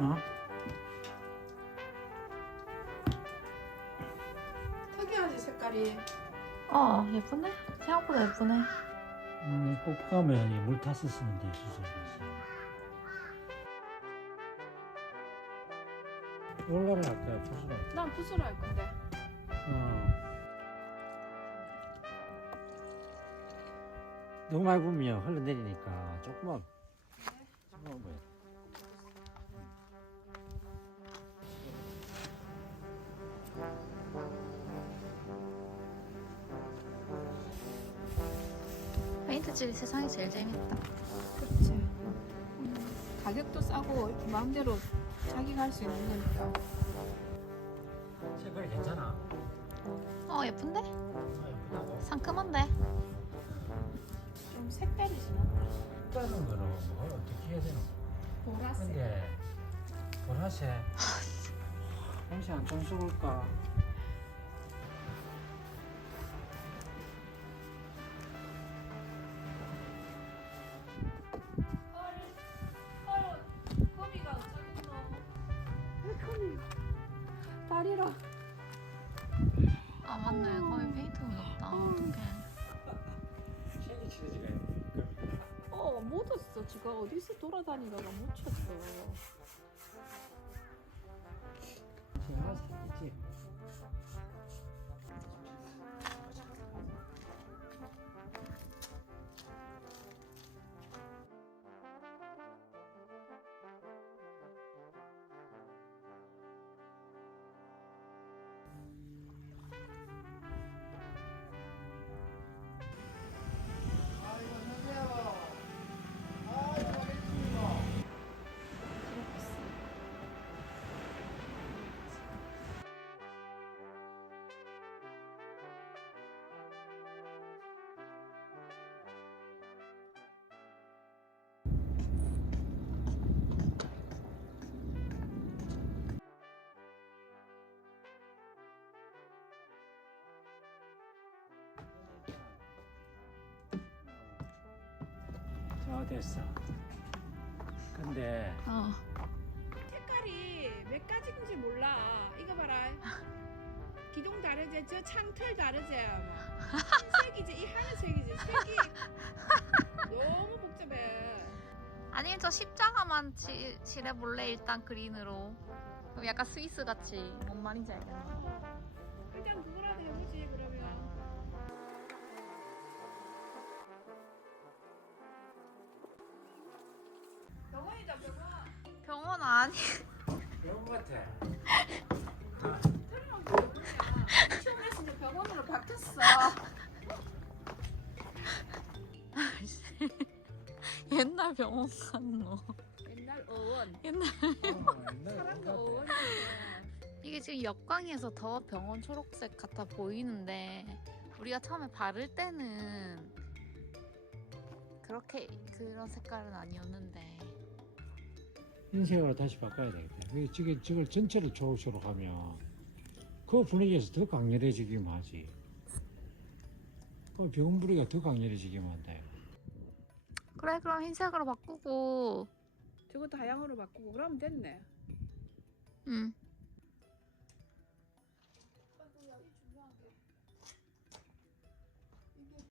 어? 특이하지 색깔이. 어 예쁘네 생각보다 예쁘네 음, 뻑뻑하면 물 타서 쓰면 돼 수술에서 올라를 할까요? 부수를 할까요? 난 붓으로 할 건데. 어. 너무 많이 부으면 흘러내리니까 조금만 조금만 부어 요. 페인트칠이 세상에 제일 재밌다 그렇지. 가격도 싸고 이렇게 마음대로 자기가 할 수 있는 거니까. 색깔이 괜찮아. 어 예쁜데? 아, 예쁘다고. 상큼한데? 좀 색깔이 지나. 다른 거는 뭐 어떻게 해야 되나? 보라색. 근데 보라색 혹시 안 촌스러울까? 다리라. 아 맞네 거의 페인트 묻었다 어떡해 색이 칠해지가 어, 묻었어. 지가 어디서 돌아다니다가 묻혔어. 하나씩 있지. 됐어. 근데 어 색깔이 몇 가지인지 몰라. 이거 봐라. 기둥 다르지, 저 창틀 다르지. 흰색이지, 이 하늘색이지. 색이 너무 복잡해. 아니면 저 십자가만 치, 칠해볼래 일단 그린으로 그럼 약간 스위스 같이 뭔 말인지 알겠네 일단 그거라도 해보지 그러면. 병원. 병원 아니 것 같아. 이제 병원으로 바뀌었어. 옛날 병원 같노 옛날 어원. 옛날 사람도 어원이야. 이게 지금 역광에서 더 병원 초록색 같아 보이는데 우리가 처음에 바를 때는 그렇게 그런 색깔은 아니었는데 흰색으로 다시 바꿔야 되겠다. 왜 지금 저걸 전체를 초록초록 하면 그 분위기에서 더 강렬해지기만 하지. 그 병부리가 더 강렬해지기만 한다. 그래 그럼 흰색으로 바꾸고 저거 다양으로 바꾸고 그러면 됐네. 응